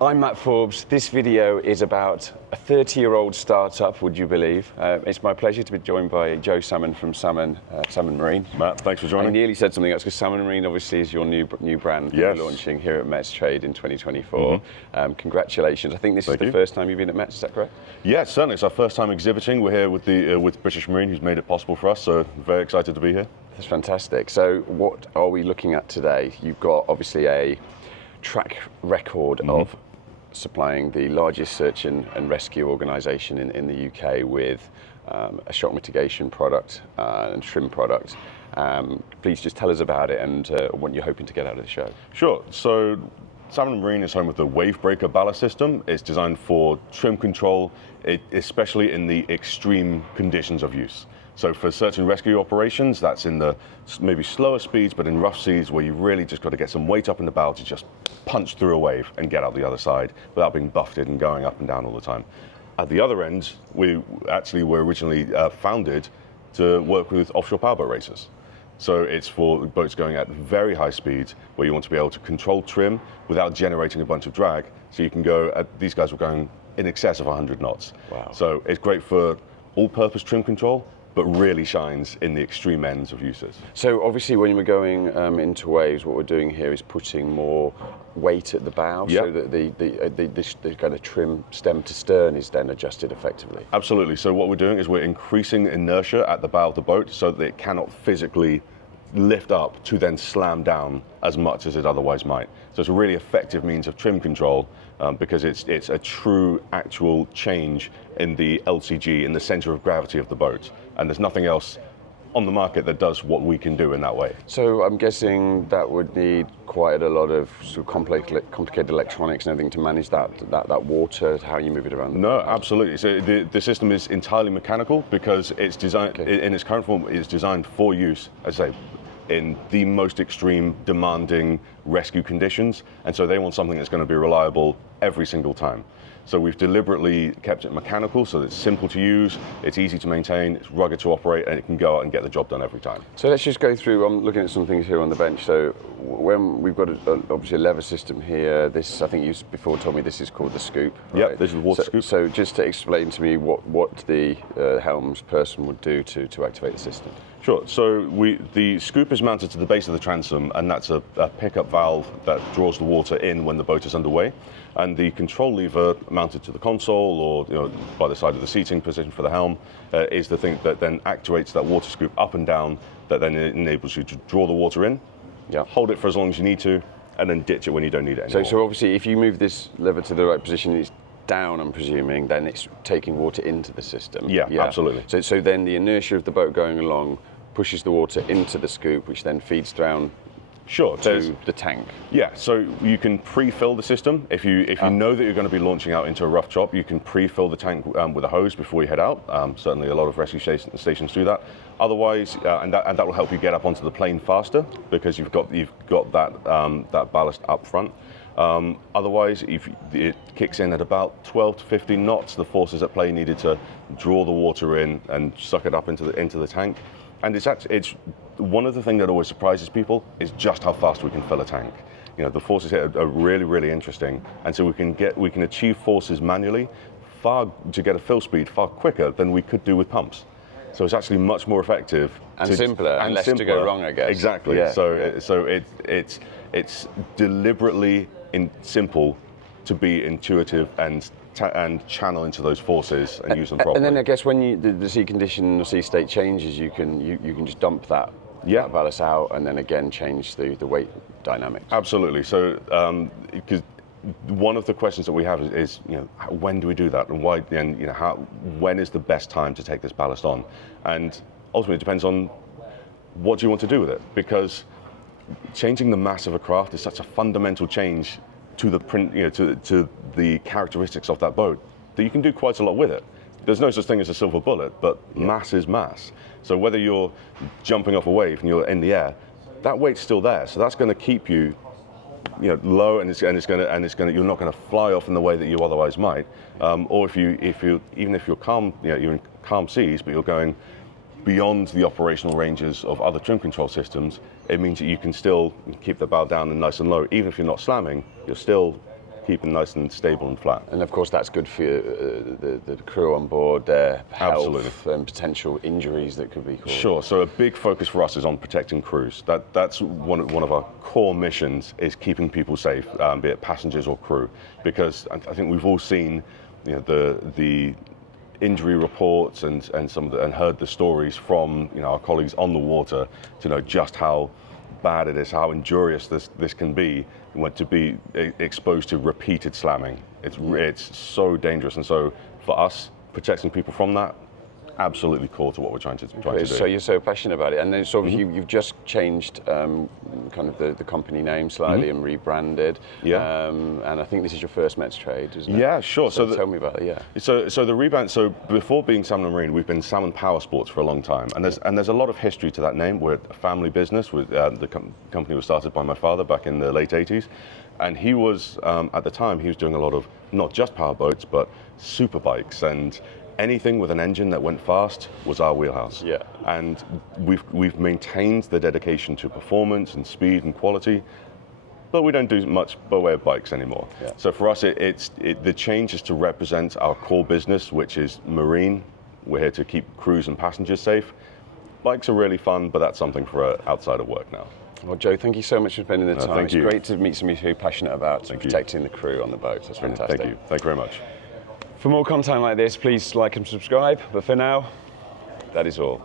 I'm Matt Forbes. This video is about a 30-year-old startup, would you believe? It's my pleasure to be joined by Joe Salmon from Salmon Marine. Matt, thanks for joining. I nearly said something else, because Salmon Marine obviously is your new brand that you're launching here at METSTRADE in 2024. Congratulations. I think this is the first time you've been at METS, is that correct? Yeah, certainly. It's our first time exhibiting. We're here with British Marine, who's made it possible for us, so very excited to be here. That's fantastic. So what are we looking at today? You've got obviously a track record of supplying the largest search and rescue organisation in the UK with a shock mitigation product and trim product. Please just tell us about it and what you're hoping to get out of the show. Sure. So Salmon Marine is home with the wave breaker ballast system. It's designed for trim control, especially in the extreme conditions of use. So for search and rescue operations, that's in the maybe slower speeds, but in rough seas where you've really just got to get some weight up in the bow to just punch through a wave and get out the other side without being buffeted and going up and down all the time. At the other end, we actually were originally founded to work with offshore powerboat racers. So it's for boats going at very high speeds where you want to be able to control trim without generating a bunch of drag. So you can go, these guys were going in excess of 100 knots. Wow. So it's great for all-purpose trim control, but really shines in the extreme ends of uses. So obviously when we're going into waves, what we're doing here is putting more weight at the bow, so that the kind of trim stem to stern is then adjusted effectively. Absolutely. So what we're doing is we're increasing inertia at the bow of the boat so that it cannot physically lift up to then slam down as much as it otherwise might. So it's a really effective means of trim control because it's a true actual change in the LCG, in the center of gravity of the boat. And there's nothing else on the market that does what we can do in that way. So I'm guessing that would need quite a lot of sort of complicated electronics and everything to manage that water, how you move it around. No, absolutely. So the system is entirely mechanical because it's designed, in its current form, it's designed for use, as I say, in the most extreme, demanding rescue conditions. And so they want something that's going to be reliable every single time. So we've deliberately kept it mechanical so that it's simple to use, it's easy to maintain, it's rugged to operate, and it can go out and get the job done every time. So let's just go through, I'm looking at some things here on the bench. So when we've got obviously a lever system here, this, I think you before told me this is called the scoop. Right? Yeah, this is the water scoop. So just to explain to me what the helms person would do to activate the system. Sure. So the scoop is mounted to the base of the transom, and that's a pickup valve that draws the water in when the boat is underway. And the control lever mounted to the console or by the side of the seating position for the helm is the thing that then actuates that water scoop up and down, that then enables you to draw the water in, hold it for as long as you need to, and then ditch it when you don't need it anymore. So obviously if you move this lever to the right position, it's down, I'm presuming, then it's taking water into the system. Yeah, absolutely. So then the inertia of the boat going along pushes the water into the scoop, which then feeds down to the tank. Yeah, so you can pre-fill the system. If you know that you're going to be launching out into a rough chop, you can pre-fill the tank with a hose before you head out. Certainly a lot of rescue stations do that. Otherwise, and that will help you get up onto the plane faster because you've got that ballast up front. Otherwise, if it kicks in at about 12 to 15 knots, the forces at play needed to draw the water in and suck it up into the tank. And it's one of the things that always surprises people is just how fast we can fill a tank. The forces here are really, really interesting, and so we can achieve forces manually to get a fill speed far quicker than we could do with pumps. So it's actually much more effective and simpler, and less to go wrong, I guess. Exactly. Yeah, so it's deliberately simple to be intuitive and channel into those forces and use them properly. And then I guess when the sea condition or sea state changes, you can just dump that ballast out and then again change the weight dynamics. Absolutely. So because one of the questions that we have is when do we do that and why, and when is the best time to take this ballast on? And ultimately it depends on what do you want to do with it, because changing the mass of a craft is such a fundamental change to the to the characteristics of that boat that you can do quite a lot with it. There's no such thing as a silver bullet, but mass is mass. So whether you're jumping off a wave and you're in the air, that weight's still there. So that's going to keep you, low, and you're not going to fly off in the way that you otherwise might. Or even if you're calm, you're in calm seas, but you're going beyond the operational ranges of other trim control systems, it means that you can still keep the bow down and nice and low. Even if you're not slamming, you're still keeping nice and stable and flat. And of course, that's good for the crew on board, their Absolutely. health and potential injuries that could be caused. Sure. So a big focus for us is on protecting crews. That's one of our core missions, is keeping people safe, be it passengers or crew, because I think we've all seen, you know, the injury reports and heard the stories from, you know, our colleagues on the water to know just how bad it is, how injurious this can be when to be exposed to repeated slamming. It's so dangerous, and so for us, protecting people from that, absolutely core to what we're trying to do. So you're so passionate about it, and then sort of you've just changed kind of the company name slightly and rebranded. Yeah. And I think this is your first METSTRADE, isn't it? Yeah, sure. So tell me about it. Yeah. So the rebrand. So before being Salmon Marine, we've been Salmon Power Sports for a long time, and there's a lot of history to that name. We're a family business. The company was started by my father back in the late '80s, and he was at the time he was doing a lot of not just power boats but superbikes, and anything with an engine that went fast was our wheelhouse. Yeah. And we've maintained the dedication to performance and speed and quality, but we don't do much by way of bikes anymore. Yeah. So for us, the change is to represent our core business, which is marine. We're here to keep crews and passengers safe. Bikes are really fun, but that's something for outside of work now. Well, Joe, thank you so much for spending the time. Thank you. It's great to meet somebody who's passionate about protecting the crew on the boat. That's fantastic. Thank you. Thank you very much. For more content like this, please like and subscribe. But for now, that is all.